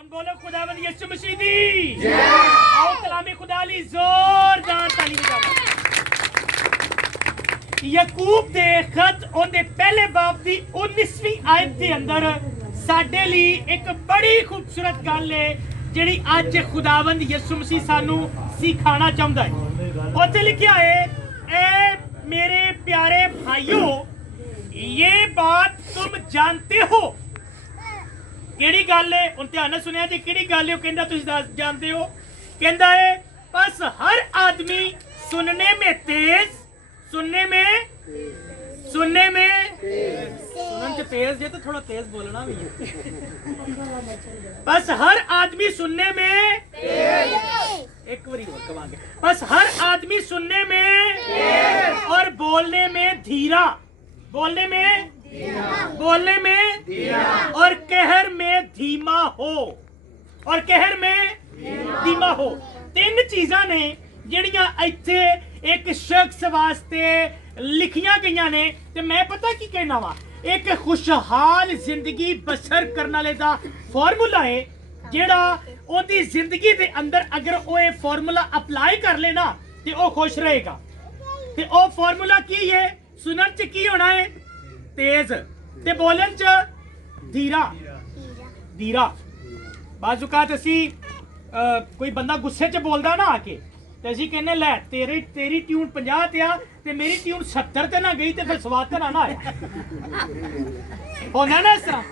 उन बोलो खुदावंद यीशु मसीह दी जय। आओ कलामी खुदा ली जोरदार ताली बजाओ। याकूब दे खत उनके पहले बाब दी 19वीं आयत के अंदर साडे लई एक बड़ी खूबसूरत गल है जिहड़ी अज खुदावंद यीशु मसीह सानू सिखाना चाहुंदा है। उत्थे लिखिया है, ए मेरे प्यारे भाइयों, ये बात तुम जानते हो। केड़ी गल है? उन ध्यान नाल सुनिया जी, केड़ी गल है? कहंदा तुसीं जानते हो। कहंदा है बस हर आदमी सुनने में तेज, सुनने में सुनन च तेज जे तो थोड़ा तेज बोलना भी है। बस हर आदमी सुनने में एक बारी और कवांगे, बस हर आदमी सुनने में और बोलने में धीरा, बोलने में और कहर में धीमा हो, और कहर में धीमा हो। तीन चीज़ां ने जिहड़ियां इत्थे एक शख्स वास्ते लिखियां गईयां ने ते मैं पता की कहना वा, एक खुशहाल जिंदगी बसर करने वाले दा फार्मूला है जिहड़ा ओदी जिंदगी दे अंदर अगर ओह फार्मूला अप्लाई कर लेना ते ओह खुश रहेगा। ते ओह फार्मूला की है? सुनन च की होना है? तेज, ते बोलन च धीरा। बाजुकात असी कोई बंदा गुस्से च बोलदा ना आके ते असी कहने लै तेरी ट्यून 50 ते आ ते मेरी ट्यून 70 ते ना गई ते फिर स्वाद ते ना आया। होना ना इस तरह,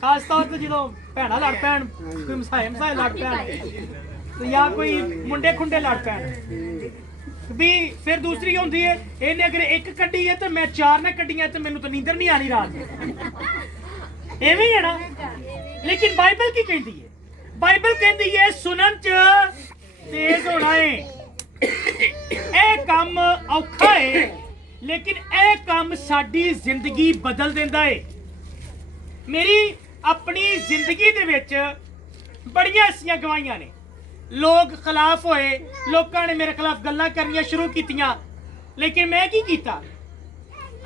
खास तौर पर जो भैन लड़ पैन, कोई मसाए लड़ पैन या कोई मुंडे खुंडे लड़ पैन भी, फिर दूसरी होंदी है इन्हें अगर एक कड्डी है तो मैं 4 ना कड्डियां तो मैनू तो नींदर नहीं आनी रात। एवें ही है ना। लेकिन बाइबल की कहती है? बाइबल कहती है सुनन च तेज होना है। ए काम औखा है लेकिन ए काम साडी जिंदगी बदल देंदा है। मेरी अपनी जिंदगी दे विच बड़ियां ऐसियां गवाहियां ने, लोग खिलाफ होए, लोगों ने मेरे खिलाफ गल्लां करनियां शुरू कीतियां, लेकिन मैं की कीता?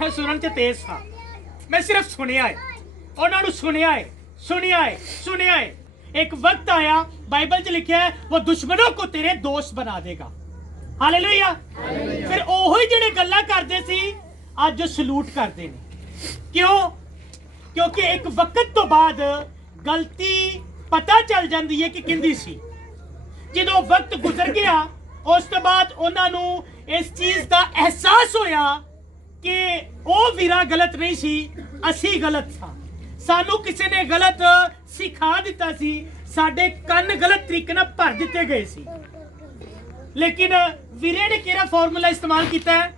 मैं सुनन च तेज था। मैं सिर्फ सुनिया है, उन्होंने सुनिया है। एक वक्त आया, बाइबल च लिखा है, वो दुश्मनों को तेरे दोस्त बना देगा। हालेलुया। फिर ओही जिहड़े गल्लां करदे सी अज सलूट करदे ने। क्यों? क्योंकि एक वक्त तो बाद गलती पता चल जाती है कि किंदी सी। जो वक्त गुजर गया उस तो बाद उन्होंने इस चीज का एहसास होया कि वह वीरा गलत नहीं सी, असी गलत था। सानू किसी ने गलत सिखा दिता सी, साडे कन गलत तरीके नाल भर दिते गए सी। लेकिन वीरे ने केड़ा फार्मूला इस्तेमाल किया है?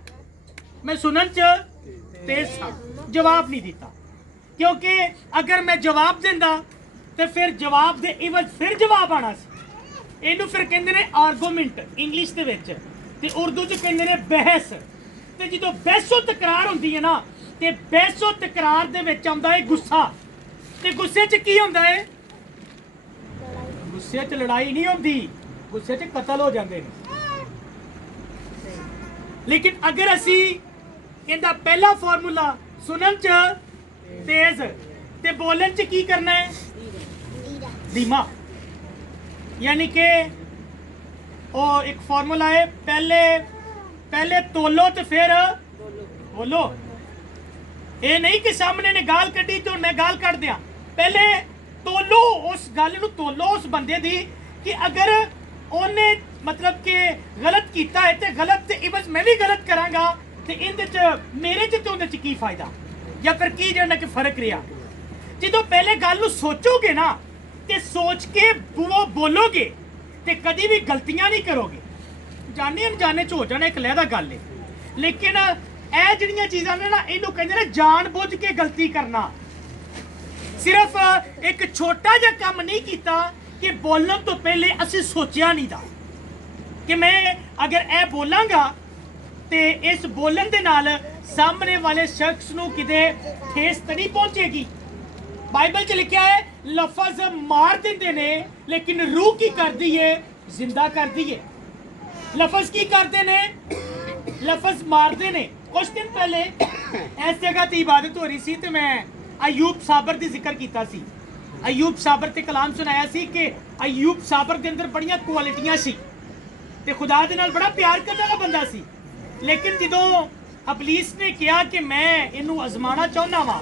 मैं सुनन च तेज था, जवाब नहीं दिता। क्योंकि अगर मैं जवाब देंदा तो फिर जवाब दे इवज फिर जवाब आना सी। इनू फिर कहते हैं आर्गूमेंट इंग्लिश दे विच, ते उर्दू च कहते हैं बहस। ते जो बहसो तकरार होंदी है ना, ते बहसो तकरार दे विच आउंदा है गुस्सा। ते गुस्से च की होंदा है? गुस्से च लड़ाई नहीं होंदी, गुस्से च कतल हो जाते हैं। लेकिन अगर असी इनका पहला फार्मूला सुनन च तेज ते बोलन च की करना है? धीमा। यानी कि वो एक फार्मूला है, पहले तोलो तो फिर बोलो। ये नहीं कि सामने ने गाल कड्डी तो मैं गाल कट दिया। पहले तोलो उस गल नूं, तोलो उस बंदे दी कि अगर उन्हें मतलब कि गलत किया है तो गलत ते इवज मैं भी गलत करांगा ते इहदे च मेरे च ते उहदे च की फायदा, या फिर की जिहड़ा कि फर्क रहा। जो पहले गल नूं सोचोगे ना ते सोच के वो बोलोगे ते कदी भी गलतियां नहीं करोगे। जाने अनजाने च हो जाना एक लहदा गल है। लेकिन ਇਹ ਜਿਹੜੀਆਂ ਚੀਜ਼ਾਂ ਨੇ ਨਾ, ਇਹਨੂੰ ਕਹਿੰਦੇ ਨੇ ਜਾਣ ਬੁੱਝ ਕੇ ਗਲਤੀ ਕਰਨਾ। ਸਿਰਫ ਇੱਕ ਛੋਟਾ ਜਿਹਾ ਕੰਮ ਨਹੀਂ ਕੀਤਾ ਕਿ ਬੋਲਣ ਤੋਂ ਪਹਿਲੇ ਅਸੀਂ ਸੋਚਿਆ ਨਹੀਂ ਦਾ ਕਿ ਮੈਂ ਅਗਰ ਇਹ ਬੋਲਾਂਗਾ ਤੇ ਇਸ ਬੋਲਣ ਦੇ ਨਾਲ ਸਾਹਮਣੇ ਵਾਲੇ ਸ਼ਖਸ ਨੂੰ ਕਿਤੇ ਠੇਸ ਤਾਂ ਨਹੀਂ ਪਹੁੰਚੇਗੀ। ਬਾਈਬਲ 'ਚ ਲਿਖਿਆ ਹੈ ਲਫ਼ਜ਼ ਮਾਰ ਦਿੰਦੇ ਨੇ ਲੇਕਿਨ ਰੂਹ ਕੀ ਕਰਦੀ ਹੈ? ਜ਼ਿੰਦਾ ਕਰਦੀ ਹੈ। लफज की करते ने? लफज मारते ने। कुछ दिन पहले इस जगह की इबादत हो रही सी तो मैं अयूब साबर की जिक्र किया सी। ਅਯੂਬ ਸਾਬਰ ਤੇ ਕਲਾਮ ਸੁਣਾਇਆ ਸੀ ਕਿ ਅਯੂਬ ਸਾਬਰ ਦੇ ਅੰਦਰ ਬੜੀਆਂ ਕੁਆਲਿਟੀਆਂ ਸੀ ਤੇ ਖੁਦਾ ਦੇ ਨਾਲ ਬੜਾ ਪਿਆਰ ਕਰਨ ਵਾਲਾ ਬੰਦਾ ਸੀ। ਲੇਕਿਨ ਜਦੋਂ ਅਬਲੀਸ ਨੇ ਕਿਹਾ ਕਿ ਮੈਂ ਇਹਨੂੰ ਅਜ਼ਮਾਣਾ ਚਾਹੁੰਦਾ ਵਾਂ,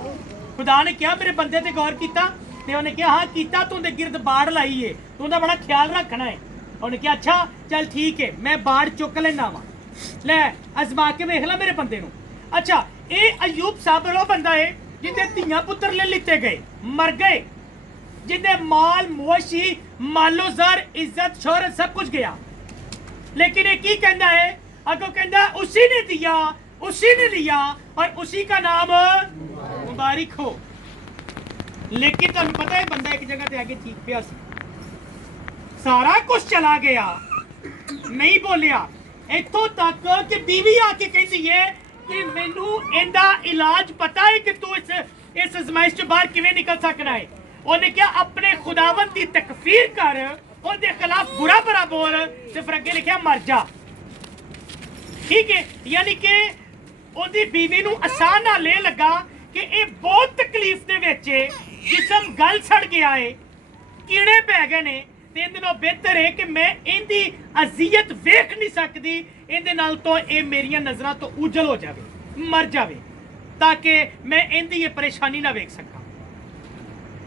ਖੁਦਾ ਨੇ ਕਿਹਾ ਮੇਰੇ ਬੰਦੇ ਤੇ ਗੌਰ ਕੀਤਾ ਤੇ ਉਹਨੇ ਕਿਹਾ ਹਾਂ ਕੀਤਾ, ਤੂੰ ਦੇ ਗਿਰਦ ਬਾੜ ਲਾਈ ਏ, ਤੂੰ ਉਹਦਾ ਬੜਾ ਖਿਆਲ ਰੱਖਣਾ ਹੈ। ਉਹਨੇ ਕਿਹਾ ਅੱਛਾ ਚੱਲ ਠੀਕ ਹੈ, ਮੈਂ ਬਾੜ ਚੁੱਕ ਲੈਣਾ ਵਾਂ, ਲੈ ਅਜ਼ਮਾ ਕੇ ਵੇਖ ਲੈ ਮੇਰੇ ਬੰਦੇ ਨੂੰ। ਅੱਛਾ, ਇਹ ਅਯੂਬ ਸਾਬਰ ਉਹ ਬੰਦਾ ਹੈ ਜਿਹਦੇ ਧੀਆਂ ਪੁੱਤਰ ਲੈ ਲਿੱਤੇ ਗਏ, ਮਰ ਗਏ, ਜਿਹਦੇ ਮਾਲ ਮੋਸ਼ੀ ਮਾलो ज़र इज्जत शोहरत सब कुछ गया, लेकिन ये की कहता है, अगो कहता उसी ने दिया, उसी ने लिया और उसी का नाम मुबारक हो। लेकिन तुम पता है बंदा एक जगह ते आके चीख पिया सी, सारा कुछ चला गया, नहीं बोलिया, इत्थों तक कि बीवी आके कहती है कि मैनू इंदा इलाज पता है कि तू इस आजमाइश च बाहर किवें निकल सकना है। ਉਹਨੇ ਕਿਹਾ ਆਪਣੇ ਖੁਦਾਵੰਦ ਦੀ ਤਕਫੀਰ ਕਰ, ਉਹਦੇ ਖਿਲਾਫ ਬੁਰਾ ਬਰਾ ਬੋਲ, ਤੇ ਫਿਰ ਅੱਗੇ ਲਿਖਿਆ ਮਰ ਜਾ। ਠੀਕ ਹੈ, ਯਾਨੀ ਕਿ ਉਹਦੀ ਬੀਵੀ ਨੂੰ ਆਸਾਨ ਨਾਲ ਇਹ ਲੱਗਾ ਕਿ ਇਹ ਬਹੁਤ ਤਕਲੀਫ ਦੇ ਵਿੱਚ ਹੈ, ਜਿਸਮ ਗਲ ਸੜ ਗਿਆ ਹੈ, ਕੀੜੇ ਪੈ ਗਏ ਨੇ, ਤੇ ਇਹਦੇ ਨਾਲ ਬਿਹਤਰ ਹੈ ਕਿ ਮੈਂ ਇਹਦੀ ਅਜ਼ੀਅਤ ਵੇਖ ਨਹੀਂ ਸਕਦੀ, ਇਹਦੇ ਨਾਲ ਤੋਂ ਇਹ ਮੇਰੀਆਂ ਨਜ਼ਰਾਂ ਤੋਂ ਉਜਲ ਹੋ ਜਾਵੇ, ਮਰ ਜਾਵੇ, ਤਾਂ ਕਿ ਮੈਂ ਇਹਦੀ ਇਹ ਪਰੇਸ਼ਾਨੀ ਨਾ ਵੇਖ ਸਕਾਂ।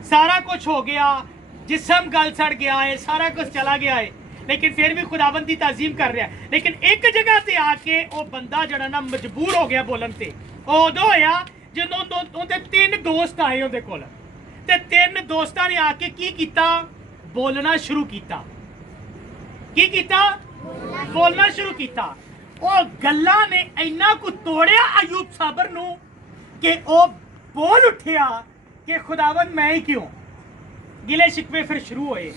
सारा कुछ हो गया, जिस्म गल सड़ गया है, सारा कुछ चला गया है, लेकिन फिर भी खुदावंद की ताजीम कर रहा है। लेकिन एक जगह से आके वो बंदा जड़ा ना मजबूर हो गया बोलन ते, उदों होया जदों उहदे 3 दोस्त आए उहदे कोल, ते 3 दोस्तां ने आके की कीता, बोलना शुरू कीता। की कीता? बोलना शुरू कीता। ਉਹ ਗੱਲਾਂ ਨੇ ਇੰਨਾ ਕੁ ਤੋੜਿਆ ਅਯੂਬ ਸਾਬਰ ਨੂੰ ਕਿ ਉਹ ਬੋਲ ਉੱਠਿਆ ਕਿ ਖੁਦਾਵੰਦ ਮੈਂ ਹੀ ਕਿਉਂ। ਗਿਲੇ ਸ਼ਿਕਵੇ ਫਿਰ ਸ਼ੁਰੂ ਹੋਏ,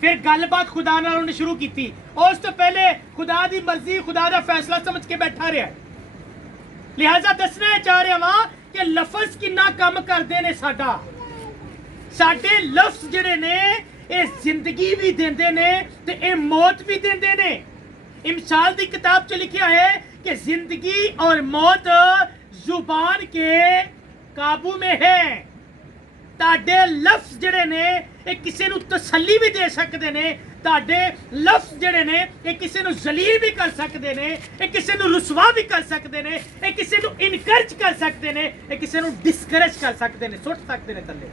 ਫਿਰ ਗੱਲਬਾਤ ਖੁਦਾ ਨਾਲ ਉਹਨੇ ਸ਼ੁਰੂ ਕੀਤੀ। ਉਸ ਤੋਂ ਪਹਿਲੇ ਖੁਦਾ ਦੀ ਮਰਜ਼ੀ, ਖੁਦਾ ਦਾ ਫੈਸਲਾ ਸਮਝ ਕੇ ਬੈਠਾ ਰਿਹਾ। ਲਿਹਾਜ਼ਾ ਦੱਸਣਾ ਚਾਹ ਰਿਹਾ ਵਾਂ ਕਿ ਲਫ਼ਜ਼ ਕਿੰਨਾ ਕੰਮ ਕਰਦੇ ਨੇ ਸਾਡਾ। ਸਾਡੇ ਲਫ਼ਜ਼ ਜਿਹੜੇ ਨੇ ਇਹ ਜ਼ਿੰਦਗੀ ਵੀ ਦਿੰਦੇ ਨੇ ਤੇ ਇਹ ਮੌਤ ਵੀ ਦਿੰਦੇ ਨੇ। इमसाल की किताब च लिखा है कि जिंदगी और मौत जुबान के काबू में है। ताडे लफ्ज जड़े ने ये किसी नू तसल्ली भी दे सकते ने, ताडे लफ्ज जड़े ने ये किसी नू जलील भी कर सकते ने, ये किसी नू रुसवा भी कर सकते ने, ये किसी नू इनकरेज कर सकते ने, ये किसी नू डिस्करेज कर सकते ने, सुट सकते ने थल्ले।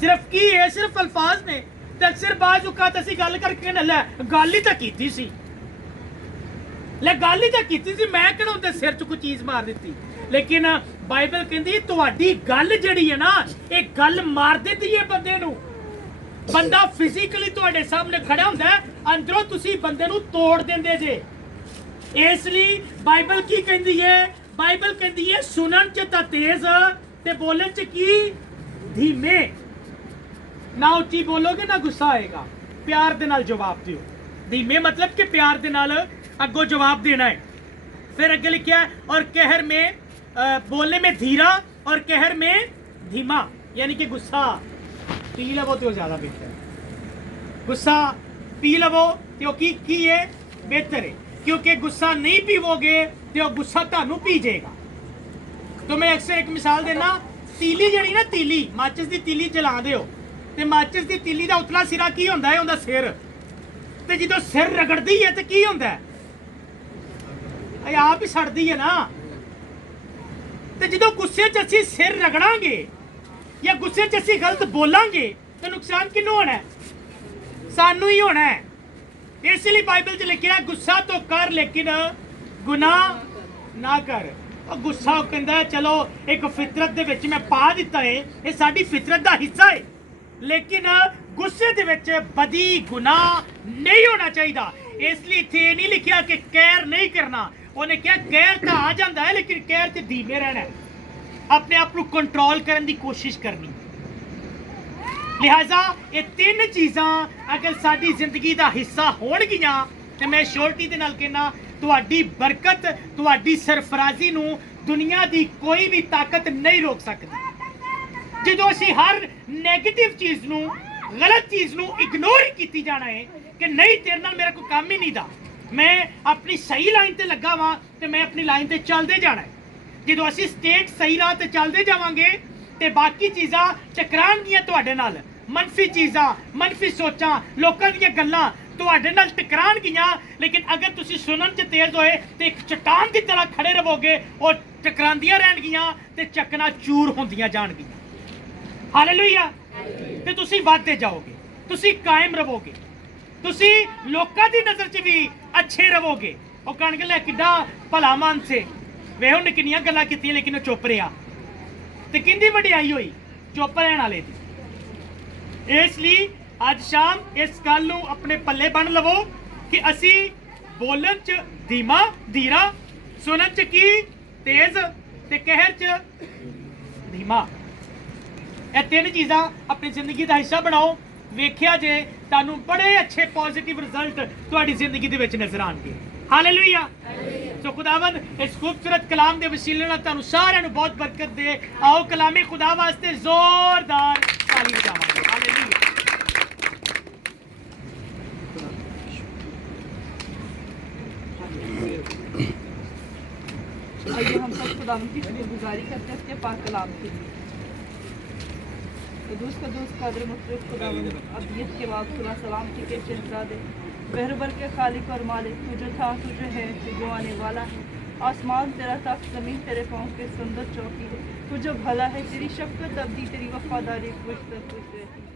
सिर्फ की है, सिर्फ अल्फाज ने। ते अक्सर बाज़ औकात असीं गल करके ना लै गल ही तां कीती सी, ले गल ही तां कीती सी, मैं किहड़ा उहदे सिर च कोई चीज़ मार दित्ती। लेकिन बाइबल कहती तुहाडी गल जिहड़ी है ना ये गल मार दिंदी है बंदे नूं। बंदा फिजिकली तुहाडे सामने खड़ा हुंदा है, अंदरों तुसीं बंदे नूं तोड़ दिंदे जे। इसलिए बाइबल की कहती है? बाइबल कहती है सुनन च तां तेज ते बोलन च की धीमे। ना उच्ची बोलोगे ना गुस्सा आएगा, प्यार दे नाल जवाब दिओ। धीमे मतलब कि प्यार दे नाल अगो जवाब देना है। फिर अगे लिखा है और कहर में बोलने में धीरा और कहर में धीमा, यानी कि गुस्सा पी लवो तो ज्यादा बेहतर है। गुस्सा पी लवो तो की है बेहतर है, क्योंकि गुस्सा नहीं पीवोगे तो गुस्सा थानू पी जाएगा। तो मैं अक्सर एक मिसाल देना, तीली जड़ी ना तीली, माचिस की तीली जला दो ते माचिस की तीली का उतला सिरा की होंदा है, उहदा सिर। ते जो सिर रगड़दी है तो की होंदा है, आप ही सड़दी है ना। तो जो गुस्से च असीं सिर रगड़ांगे या गुस्से च असीं गलत बोलांगे तो नुकसान किनू होना है? सानू ही होना है। इसलिए बाइबल च लिखिया गुस्सा तो कर लेकिन गुनाह ना कर। और गुस्सा कहंदा है चलो एक फितरत दे विच मैं पा दिता है, ये साडी फितरत दा हिस्सा है, लेकिन गुस्से दे विच बदी गुनाह नहीं होना चाहिए। इसलिए इत्थे नहीं लिखिया कि कहर नहीं करना, उन्हें क्या कहर तो आ जाता है लेकिन कहर से धीमे रहना है, अपने आप को कंट्रोल करने की कोशिश करनी। लिहाजा ये 3 चीज़ां अगर साडी जिंदगी का हिस्सा होणगियां तो मैं श्योरिटी दे नाल कहना तुहाडी बरकत, तुहाडी सरफराजी नूं दुनिया की कोई भी ताकत नहीं रोक सकती। जो असीं हर नैगेटिव चीज़ नूं, गलत चीज़ नूं इग्नोर ही कीती जाना है कि नहीं तेरे नाल मेरा कोई काम ही नहीं दा, मैं अपनी सही लाइन ते लगा वां ते मैं अपनी लाइन ते चलते जाना है। जो असीं स्टेट सही राह ते चलते जावांगे ते बाकी चीज़ां टकराणगियां तुहाडे नाल, मनफी चीज़ां मनफी सोचां लोकां दीयां गल्लां तुहाडे नाल टकराणगीਆਂ लेकिन अगर तुसी सुनन च तेज होए ते एक चट्टान की तरह खड़े रहोगे और टकरांदियां रहणगीਆਂ ते चकना चूर होंदियां जाणगीਆਂ हालेलुया ते तुसी वादे जाओगे तुसी कायम रहोगे तुसी लोकां दी नज़र च भी अच्छे रहोगे ਉਹ ਕਣਕ ਲੈ ਕਿੱਡਾ ਭਲਾ ਮਾਨਸ ਏ ਵੇਖੋ ਨੇ ਕਿੰਨੀਆਂ ਗੱਲਾਂ ਕੀਤੀਆਂ ਲੇਕਿਨ ਉਹ ਚੁੱਪ ਰਿਹਾ ਤੇ ਕਿੰਦੀ ਵਡਿਆਈ ਹੋਈ ਚੁੱਪ ਰਹਿਣ ਵਾਲੇ ਦੀ ਇਸ ਲਈ ਅੱਜ ਸ਼ਾਮ ਇਸ ਗੱਲ ਨੂੰ ਆਪਣੇ ਪੱਲੇ ਬੰਨ ਲਵੋ ਕਿ ਅਸੀਂ ਬੋਲਣ ਚ ਧੀਮਾ ਧੀਰਾ ਸੁਣਨ ਚ ਕੀ ਤੇਜ਼ ਤੇ ਕਹਿਰ ਚ ਧੀਮਾ ਇਹ ਤਿੰਨ ਚੀਜ਼ਾਂ ਆਪਣੀ ਜ਼ਿੰਦਗੀ ਦਾ ਹਿੱਸਾ ਬਣਾਓ ਵੇਖਿਆ ਜੇ ਤੁਹਾਨੂੰ ਬੜੇ ਅੱਛੇ ਪੋਜ਼ਿਟਿਵ ਰਿਜ਼ਲਟ ਤੁਹਾਡੀ ਜ਼ਿੰਦਗੀ ਦੇ ਵਿੱਚ ਨਜ਼ਰ ਆਣਗੇ हालेलुया तो खुदावन इस खूबसूरत कलाम के वसीले नाल तुहानू सारिआं नू बहुत बरकत दे आओ कलामे खुदा वास्ते जोरदार ताली बजावांगे हालेलुया आइए हम सब खुदावन की शुक्रगुजारी करते हैं उसके पाक कलाम के लिए कदूस कादिर मुतरफ खुदावन अबदियत के बाद खुदा सलाम की के चंद्रा दे बहरबर के खालिक और मालिक तू जो था तू जो है तू जो आने वाला है आसमान तेरा तख्त ज़मीन तेरे पाँव के सुंदर चौकी है तू जो भला है तेरी शफ़क़त अब्दी तेरी वफादारी खुश रहती